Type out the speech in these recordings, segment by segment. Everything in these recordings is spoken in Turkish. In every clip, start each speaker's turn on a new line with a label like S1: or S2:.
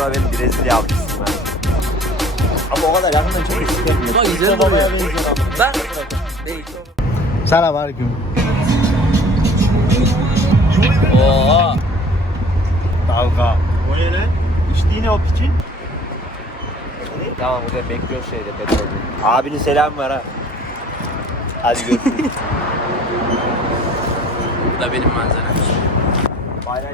S1: sonra ben Brezilya avcısıyım ben. Ama o kadar yakından çok istemiyorum.
S2: Ama güzel duruyor. Ben
S3: Selamünaleyküm.
S2: Oo.
S3: Dalga.
S1: O ne lan? İşte yine o piçin.
S2: Tamam burada bekliyor şeyde petrol.
S1: Abinin selamı var ha. Hadi görüşürüz.
S2: Bu da benim manzaram.
S1: Bayrağı.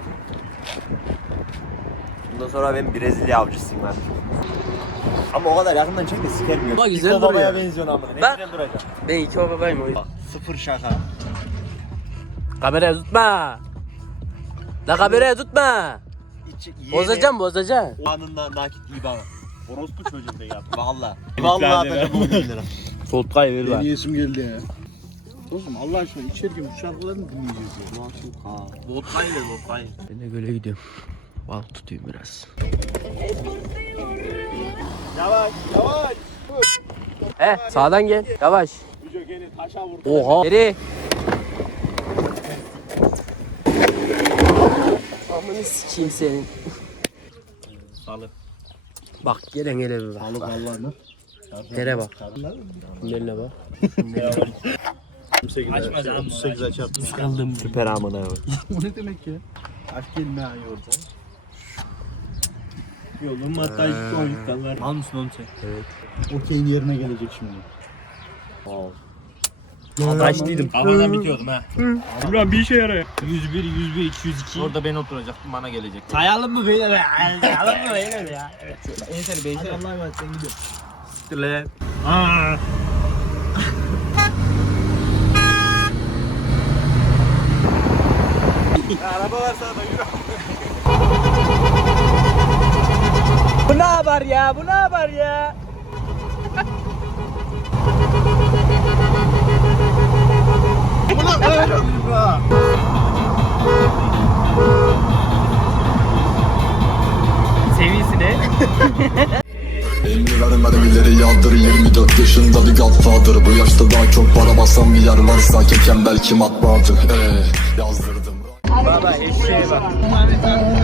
S1: Bundan sonra ben Brezilya avcısıyım ben. Ama o kadar yakından çek de sikermiyor.
S2: Ama güzel
S1: İko babaya
S2: duruyor.
S1: benziyorsun amına. Ne
S2: Ben-
S1: güzel duracak.
S2: Ben iki babayım o yüzden.
S1: Sıfır şaka.
S2: Kamerayı tutma. La kamerayı tutma. Bozacağım.
S1: O anında nakit iyi bana. Orospu çocuğum da yaptı. Valla. Valla atacağım 10 bin lira.
S2: Soltkayı ver
S3: Benim
S2: lan.
S3: yesim geldi ya. Dostum Allah aşkına içerken bu şarkıları mı dinleyeceğiz ya?
S1: Vodka'yı ver vodka'yı.
S2: Ben de göle gidiyorum. Balık tutayım biraz.
S1: Yavaş yavaş.
S2: Sağdan gel. Yavaş.
S1: Bu jokeni taşa vurdu.
S2: Oha. Geri. Amını sikeyim senin.
S1: Salı.
S2: Bak gelen hele bir bak.
S3: Balık Allah'ını.
S2: Tere bak. Neline bak.
S1: Açma canım.
S3: 38 açar.
S2: Sıkıldım.
S1: Süper amına abi.
S3: Bu ne demek ya? Aşk kelime ayı orada.
S1: Yolun hatta ilk oyuncular.
S2: Al mısın onu sen? Evet.
S3: Okey'in yerine gelecek şimdi.
S2: Kaçtıydım.
S1: Havadan bitiyordum ha.
S4: Ulan bir işe yarıyor.
S2: 101, 101, 202.
S4: Orada ben oturacaktım, bana gelecek.
S2: Sayalım mı beyler? Sayalım mı beyler ya? Enseli beyler.
S3: Hadi Allah'a emanet ben gidiyorum.
S2: Siktir lan.
S1: Araba var sağda yürü.
S2: Bu ne haber ya? Bu ne haber ya? Seviyesine.
S5: Elini vermedim ileri yağdır 24 yaşında bir godfather. Bu yaşta daha çok para basan bir yer varsa keken belki matbaadır. Yazdırdım.
S1: Baba eşeğe bak.